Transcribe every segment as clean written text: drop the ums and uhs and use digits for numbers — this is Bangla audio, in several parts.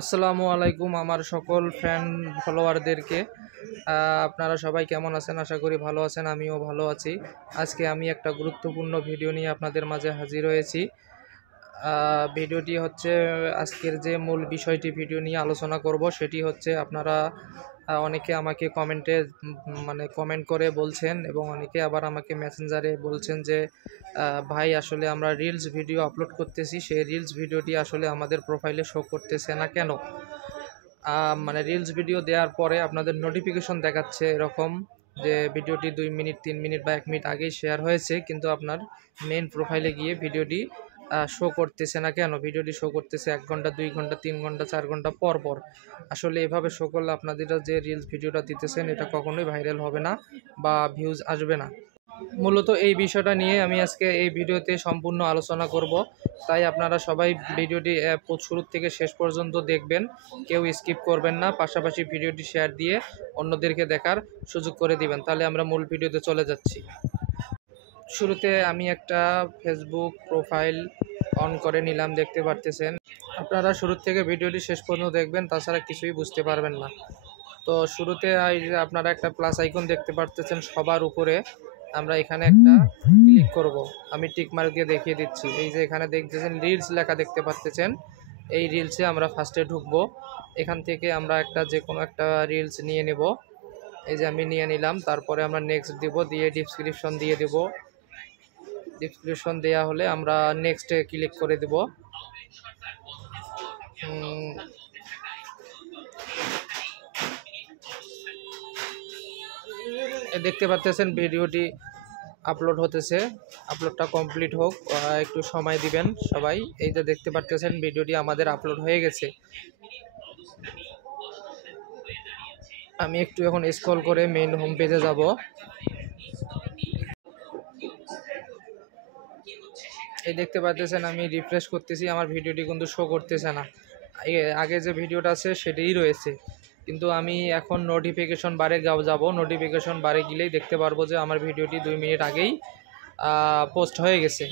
আসসালামু আলাইকুম আমার সকল ফ্রেন্ড ফলোয়ারদেরকে। আপনারা সবাই কেমন আছেন? আশা করি ভালো আছেন, আমিও ভালো আছি। আজকে আমি একটা গুরুত্বপূর্ণ ভিডিও নিয়ে আপনাদের মাঝে হাজির হয়েছি। ভিডিওটি হচ্ছে আজকের যে মূল বিষয়টি ভিডিও নিয়ে আলোচনা করব সেটি হচ্ছে আপনারা অনেকে আমাকে কমেন্টে কমেন্ট করে বলছেন এবং অনেকে আবার আমাকে মেসেঞ্জারে বলছেন যে ভাই আসলে আমরা রিলস ভিডিও আপলোড করতেছি, সেই রিলস ভিডিওটি আসলে আমাদের প্রোফাইলে শো করতেছে না কেন? রিলস ভিডিও দেওয়ার পরে আপনাদের নোটিফিকেশন দেখাচ্ছে এরকম যে ভিডিওটি 2 মিনিট 3 মিনিট বা 1 মিনিট আগেই শেয়ার হয়েছে, কিন্তু আপনার মেইন প্রোফাইলে গিয়ে ভিডিওটি শো করতেছে না কেন? ভিডিওটি শো করতেছে 1 ঘন্টা 2 ঘন্টা 3 ঘন্টা 4 ঘন্টা পর পর। আসলে এভাবে শো করলে আপনাদের যে রিলস ভিডিওটা দিতেছেন এটা কখনোই ভাইরাল হবে না বা ভিউজ আসবে না। মূলত এই বিষয়টা নিয়ে আমি আজকে এই ভিডিওতে সম্পূর্ণ আলোচনা করব, তাই আপনারা সবাই ভিডিওটি শুরু থেকে শেষ পর্যন্ত দেখবেন, কেউ স্কিপ করবেন না। পাশাপাশি ভিডিওটি শেয়ার দিয়ে অন্যদেরকে দেখার সুযোগ করে দিবেন। তাহলে আমরা মূল ভিডিওতে চলে যাচ্ছি। শুরুতে আমি একটা ফেসবুক প্রোফাইল অন করে নিলাম, দেখতে পারতেছেন। আপনারা শুরু থেকে ভিডিওটি শেষ পর্যন্ত দেখবেন, তাছাড়া কিছুই বুঝতে পারবেন না। তো শুরুতে আপনারা একটা প্লাস আইকন দেখতে পারতেছেন সবার উপরে, আমরা এখানে একটা ক্লিক করব। আমি টিক মার্ক দিয়ে দেখিয়ে দিচ্ছি। এই যে এখানে দেখতেছেন রিলস লেখা দেখতে পাচ্ছেন, এই রিলসে আমরা ফার্স্টে ঢুকবো। এখান থেকে আমরা যে কোনো একটা রিলস নিয়ে নেব। এই যে আমি নিয়ে নিলাম, তারপরে আমরা নেক্সট দিব, দিয়ে ডিসক্রিপশন দিয়ে দেব। ডিসক্রিপশন দেওয়া হলে আমরা নেক্সটে ক্লিক করে দেব। দেখতে পাচ্ছেন ভিডিওটি আপলোড হতেছে, আপলোডটা কমপ্লিট হোক, একটু সময় দিবেন সবাই। এই যে দেখতে পাচ্ছেন ভিডিওটি আমাদের আপলোড হয়ে গেছে। আমি একটু এখন স্ক্রল করে মেইন হোম পেজে যাব। এই দেখতে পাচ্ছেন আমি রিফ্রেশ করতেছি, আমার ভিডিওটি কিন্তু শো করতেছে না। আগে যে ভিডিওটা আছে সেটাই রয়েছে, কিন্তু আমি এখন নোটিফিকেশন বারে যাব। নোটিফিকেশন বারে গেলেই দেখতে পারবো যে আমার ভিডিওটি 2 মিনিট আগেই পোস্ট হয়ে গেছে।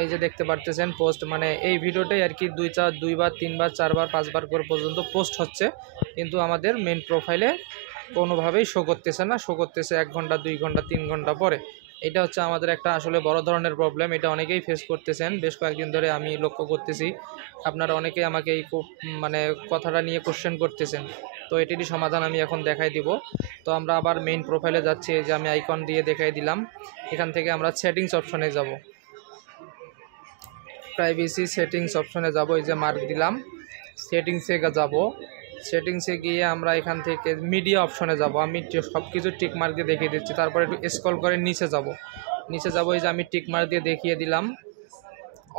এই যে দেখতে পারতেছেন পোস্ট, এই ভিডিওটাই আর কি 2 বার 3 বার 4 বার 5 বার করে পর্যন্ত পোস্ট হচ্ছে, কিন্তু আমাদের মেন প্রোফাইলে কোনোভাবেই শো করতেছে না। শো করতেছে 1 ঘন্টা 2 ঘন্টা 3 ঘন্টা পরে। এটা হচ্ছে আমাদের একটা আসলে বড় ধরনের প্রবলেম। এটা অনেকেই ফেস করতেছেন, বেশ কয়েকদিন ধরে আমি লক্ষ্য করতেছি। আপনারা অনেকেই আমাকে এই কথাটা নিয়ে কোশ্চেন করতেছেন, তো এটিরই সমাধান আমি এখন দেখাই দিব। তো আমরা আবার মেইন প্রোফাইলে যাচ্ছি। এই যে আমি আইকন দিয়ে দেখাই দিলাম। এখান থেকে আমরা সেটিংস অপশনে যাব, প্রাইভেসি সেটিংস অপশনে যাব। এই যে মার্ক দিলাম, সেটিংসে যাব। সেটিংসে গিয়ে আমরা এখান থেকে মিডিয়া অপশনে যাব। আমি সব কিছু টিক মার্ক দিয়ে দেখিয়ে দিচ্ছি, তারপরে একটু স্ক্রল করে নিচে যাব। এই যে আমি টিক মার্ক দিয়ে দেখিয়ে দিলাম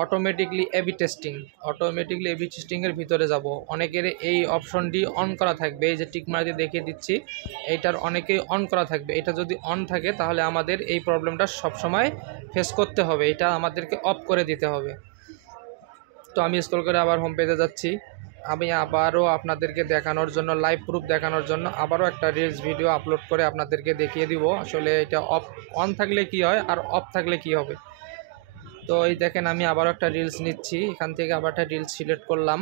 automatically AB testing. Automatically AB টেস্টিংয়ের ভিতরে যাব। অনেকের এই অপশনটি অন করা থাকবে, এই যে টিক মার্ক দিয়ে দেখিয়ে দিচ্ছি, এইটার অনেকেই অন করা থাকবে। এটা যদি অন থাকে তাহলে আমাদের এই প্রবলেমটা সবসময় ফেস করতে হবে, এটা আমাদেরকে অফ করে দিতে হবে। তো আমি স্ক্রল করে আবার হোম পেজে যাচ্ছি। আমি আবারও আপনাদেরকে দেখানোর জন্য, লাইভ প্রুফ দেখানোর জন্য আবারও একটা রিলস ভিডিও আপলোড করে আপনাদেরকে দেখিয়ে দিব আসলে এটা অন থাকলে কি হয় আর অফ থাকলে কি হবে। তো এই দেখেন আমি আবারও একটা রিলস নিচ্ছি, এখান থেকে আবার একটা রিলস সিলেক্ট করলাম।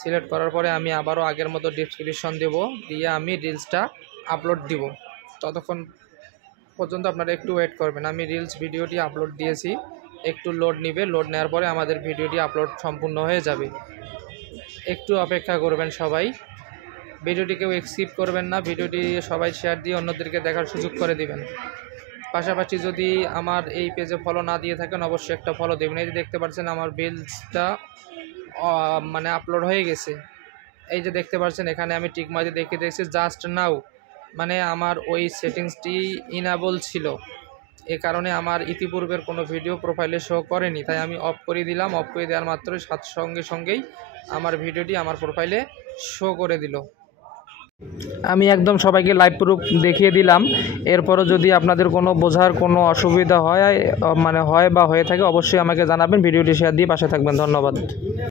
সিলেক্ট করার পরে আমি আবারও আগের মতো ডেসক্রিপশন দেব, দিয়ে আমি রিলসটা আপলোড দিব। ততক্ষণ পর্যন্ত আপনারা একটু ওয়েট করবেন। আমি রিলস ভিডিওটি আপলোড দিয়েছি, একটু লোড নেবে। লোড নেওয়ার পরে আমাদের ভিডিওটি আপলোড সম্পূর্ণ হয়ে যাবে। একটু অপেক্ষা করবেন সবাই, ভিডিওটি কেউ স্কিপ করবেন না। ভিডিওটি সবাই শেয়ার দিয়ে অন্যদেরকে দেখার সুযোগ করে দিবেন। পাশাপাশি যদি আমার এই পেজে ফলো না দিয়ে থাকেন অবশ্যই একটা ফলো দেবেন। এই যে দেখতে পাচ্ছেন আমার রিলসটা আপলোড হয়ে গেছে। এই যে দেখতে পাচ্ছেন এখানে আমি টিক মার্ক দিয়ে দেখিয়ে দিয়েছি জাস্ট নাও, আমার ওই সেটিংসটি ইনেবল ছিল, এ কারণে আমার ইতিপূর্বের কোনো ভিডিও প্রোফাইলে শো করেনি, তাই আমি অফ করে দিলাম। অফ করে দেওয়ার মাত্রই সঙ্গেই আমার ভিডিওটি আমার প্রোফাইলে শো করে দিল। আমি একদম সবাইকে লাইভ প্রুফ দেখিয়ে দিলাম। এরপরও যদি আপনাদের কোনো বোঝার কোনো অসুবিধা হয় বা হয়ে থাকে অবশ্যই আমাকে জানাবেন। ভিডিওটি শেয়ার দিয়ে পাশে থাকবেন। ধন্যবাদ।